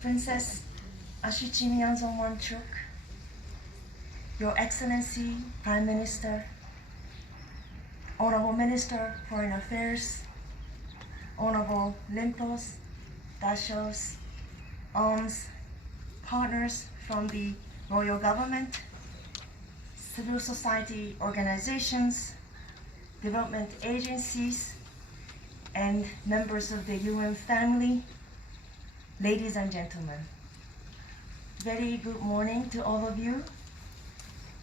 Princess Ashi Chimi Yanzom Wangchuck, Your Excellency Prime Minister, Honorable Minister Foreign Affairs, Honorable Limpos, Dashos, partners from the Royal Government, civil society organizations, development agencies, and members of the UN family, ladies and gentlemen. Very good morning to all of you,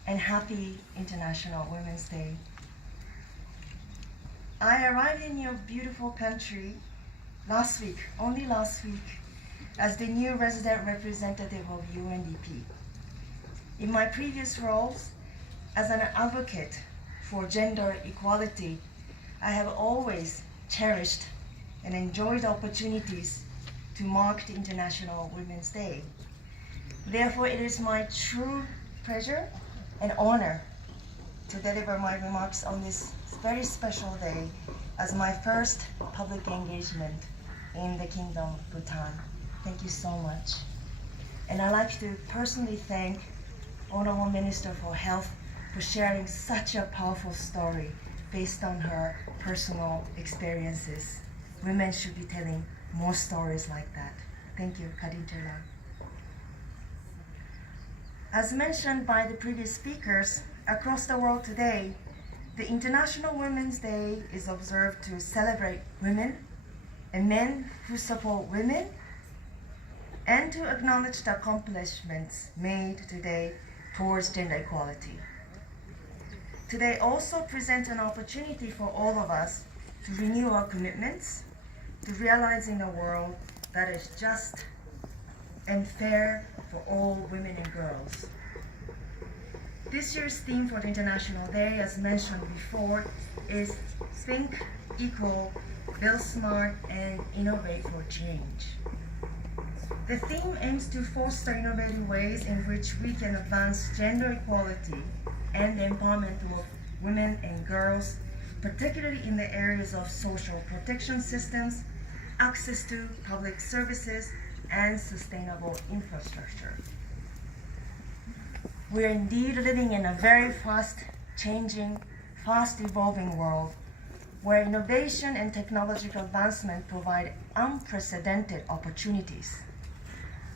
and happy International Women's Day. I arrived in your beautiful country last week, only last week, as the new resident representative of UNDP. In my previous roles as an advocate for gender equality, I have always cherished and enjoyed opportunities to mark the International Women's Day. Therefore, it is my true pleasure and honor to deliver my remarks on this very special day as my first public engagement in the Kingdom of Bhutan. Thank you so much. And I'd like to personally thank Honorable Minister for Health for sharing such a powerful story based on her personal experiences. Women should be telling more stories like that. Thank you, Kadintela. As mentioned by the previous speakers, across the world today, the International Women's Day is observed to celebrate women and men who support women, and to acknowledge the accomplishments made today towards gender equality. Today also presents an opportunity for all of us to renew our commitments to realizing a world that is just and fair for all women and girls. This year's theme for the International Day, as mentioned before, is Think Equal, Build Smart, and Innovate for Change. The theme aims to foster innovative ways in which we can advance gender equality and the empowerment of women and girls, particularly in the areas of social protection systems, access to public services, and sustainable infrastructure. We are indeed living in a very fast-changing, fast-evolving world where innovation and technological advancement provide unprecedented opportunities.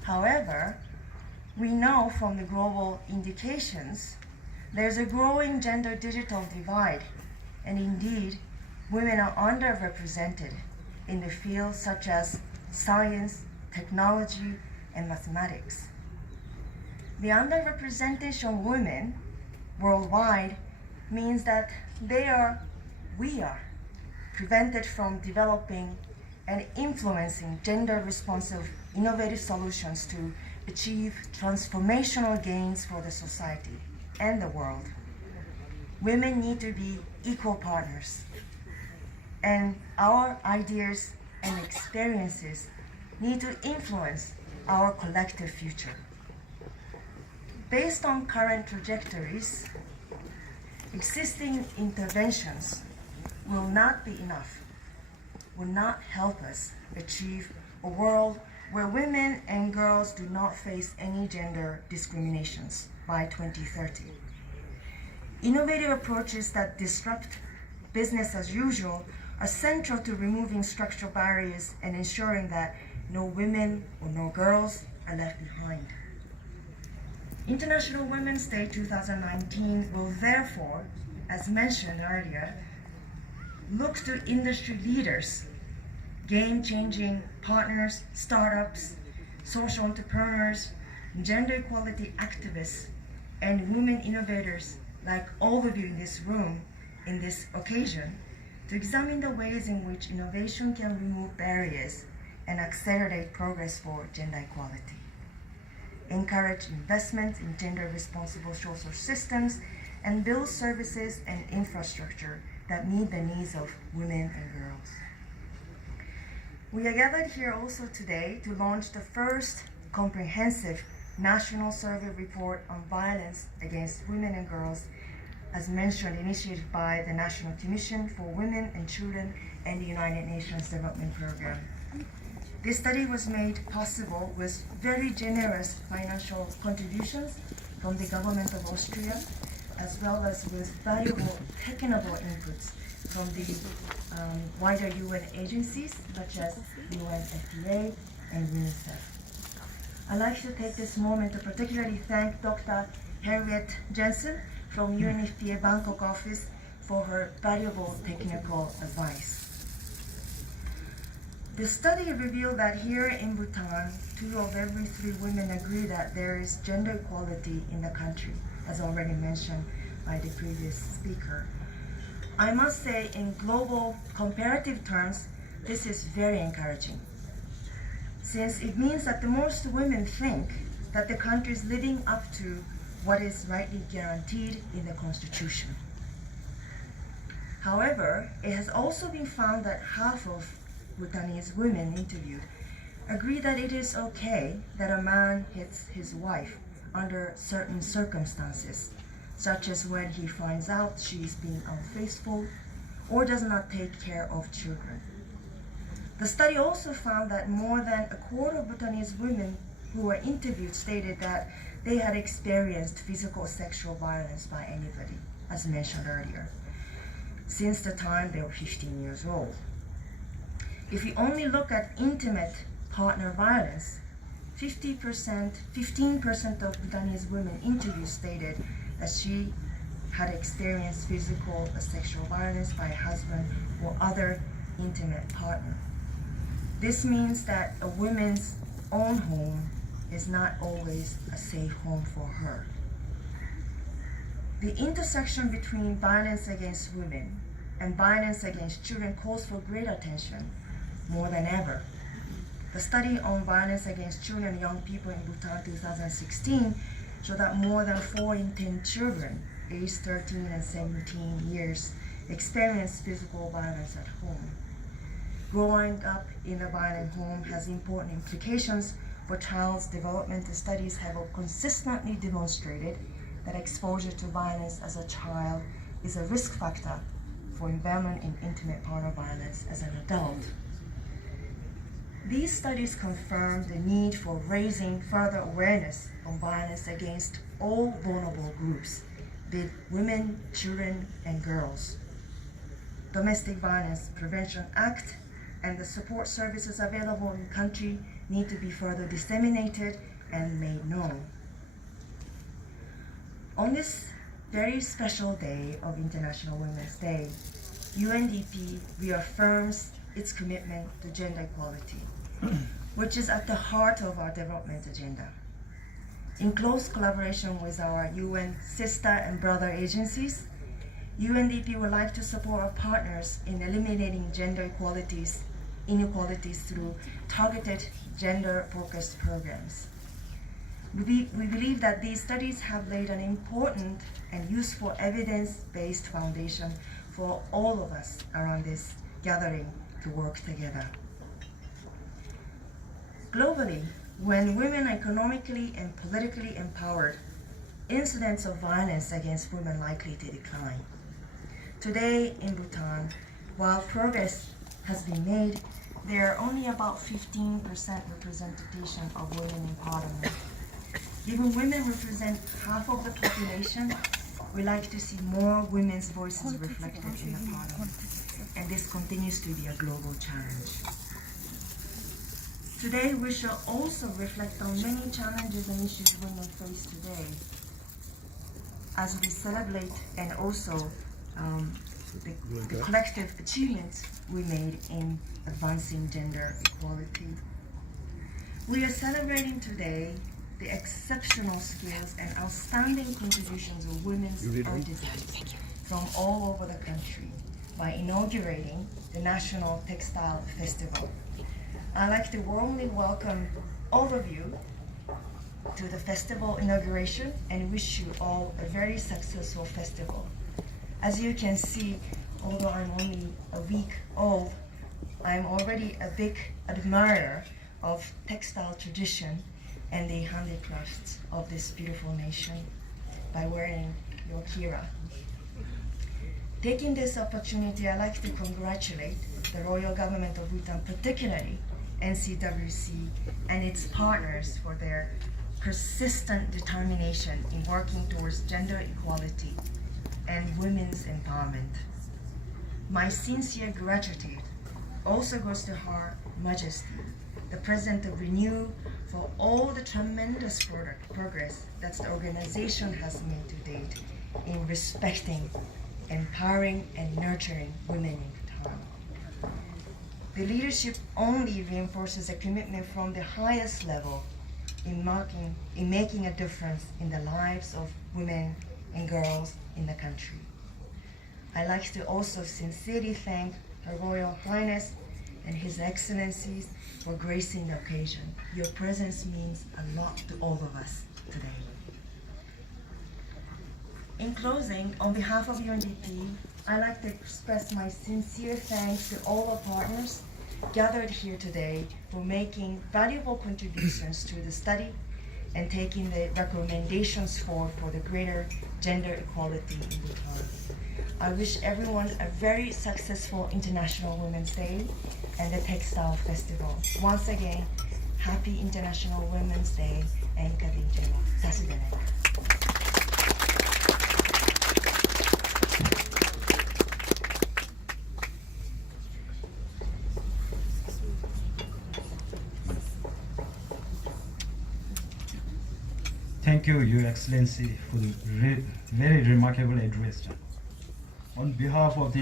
However, we know from the global indications there's a growing gender digital divide, and indeed, women are underrepresented in the fields such as science, technology, and mathematics. The underrepresentation of women worldwide means that we are prevented from developing and influencing gender-responsive innovative solutions to achieve transformational gains for the society and the world. Women need to be equal partners, and our ideas and experiences need to influence our collective future. Based on current trajectories, existing interventions will not be enough, will not help us achieve a world where women and girls do not face any gender discriminations by 2030. Innovative approaches that disrupt business as usual are central to removing structural barriers and ensuring that no women or no girls are left behind. International Women's Day 2019 will therefore, as mentioned earlier, look to industry leaders, game-changing partners, startups, social entrepreneurs, gender equality activists, and women innovators like all of you in this room in this occasion to examine the ways in which innovation can remove barriers and accelerate progress for gender equality. Encourage investment in gender-responsible social systems and build services and infrastructure that meet the needs of women and girls. We are gathered here also today to launch the first comprehensive national survey report on violence against women and girls, as mentioned, initiated by the National Commission for Women and Children and the United Nations Development Program. This study was made possible with very generous financial contributions from the government of Austria, as well as with valuable technical inputs from the wider UN agencies such as UNFPA and UNICEF. I'd like to take this moment to particularly thank Dr. Harriet Jensen from UNFPA Bangkok office for her valuable technical advice. The study revealed that here in Bhutan, 2 of every 3 women agree that there is gender equality in the country, as already mentioned by the previous speaker. I must say, in global comparative terms, this is very encouraging, since it means that the most women think that the country is living up to what is rightly guaranteed in the Constitution. However, it has also been found that half of Bhutanese women interviewed agree that it is okay that a man hits his wife under certain circumstances, such as when he finds out she is being unfaithful or does not take care of children. The study also found that more than a quarter of Bhutanese women who were interviewed stated that they had experienced physical or sexual violence by anybody, as mentioned earlier, since the time they were 15 years old. If we only look at intimate partner violence, 15% of Bhutanese women interviewed stated that she had experienced physical or sexual violence by a husband or other intimate partner. This means that a woman's own home is not always a safe home for her. The intersection between violence against women and violence against children calls for great attention more than ever. The study on violence against children and young people in Bhutan 2016 showed that more than 4 in 10 children aged 13 and 17 years experience physical violence at home. Growing up in a violent home has important implications for child's development. The studies have consistently demonstrated that exposure to violence as a child is a risk factor for involvement in intimate partner violence as an adult. These studies confirm the need for raising further awareness on violence against all vulnerable groups, be it women, children, and girls. Domestic Violence Prevention Act and the support services available in the country need to be further disseminated and made known. On this very special day of International Women's Day, UNDP reaffirms its commitment to gender equality, which is at the heart of our development agenda. In close collaboration with our UN sister and brother agencies, UNDP would like to support our partners in eliminating gender inequalities through targeted gender-focused programs. We believe that these studies have laid an important and useful evidence-based foundation for all of us around this gathering to work together. Globally, when women are economically and politically empowered, incidents of violence against women are likely to decline. Today in Bhutan, while progress has been made, there are only about 15% representation of women in parliament. Given women represent half of the population, we like to see more women's voices reflected in the parliament, and this continues to be a global challenge. Today, we shall also reflect on many challenges and issues women face today as we celebrate and also the collective achievements we made in advancing gender equality. We are celebrating today the exceptional skills and outstanding contributions of women's artisans from all over the country by inaugurating the National Textile Festival. I'd like to warmly welcome all of you to the festival inauguration and wish you all a very successful festival. As you can see, although I'm only a week old, I'm already a big admirer of textile tradition and the handicrafts of this beautiful nation by wearing your kira. Taking this opportunity, I'd like to congratulate the Royal Government of Bhutan, particularly NCWC, and its partners for their persistent determination in working towards gender equality and women's empowerment. My sincere gratitude also goes to Her Majesty, the President of Renew, for all the tremendous progress that the organization has made to date in respecting, empowering, and nurturing women in Bhutan. The leadership only reinforces a commitment from the highest level in making a difference in the lives of women and girls in the country. I'd like to also sincerely thank Her Royal Highness and His Excellencies for gracing the occasion. Your presence means a lot to all of us today. In closing, on behalf of UNDP, I'd like to express my sincere thanks to all our partners gathered here today for making valuable contributions to the study and taking the recommendations forward for the greater gender equality in Bhutan. I wish everyone a very successful International Women's Day and the Textile Festival. Once again, happy International Women's Day and Kadinjima. Tasudene. Thank you, Your Excellency, for the very remarkable address. On behalf of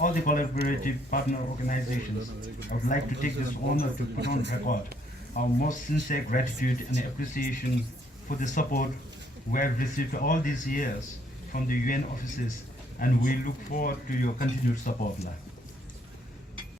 all the collaborative partner organizations, I would like to take this honor to put on record our most sincere gratitude and appreciation for the support we have received all these years from the UN offices, and we look forward to your continued support.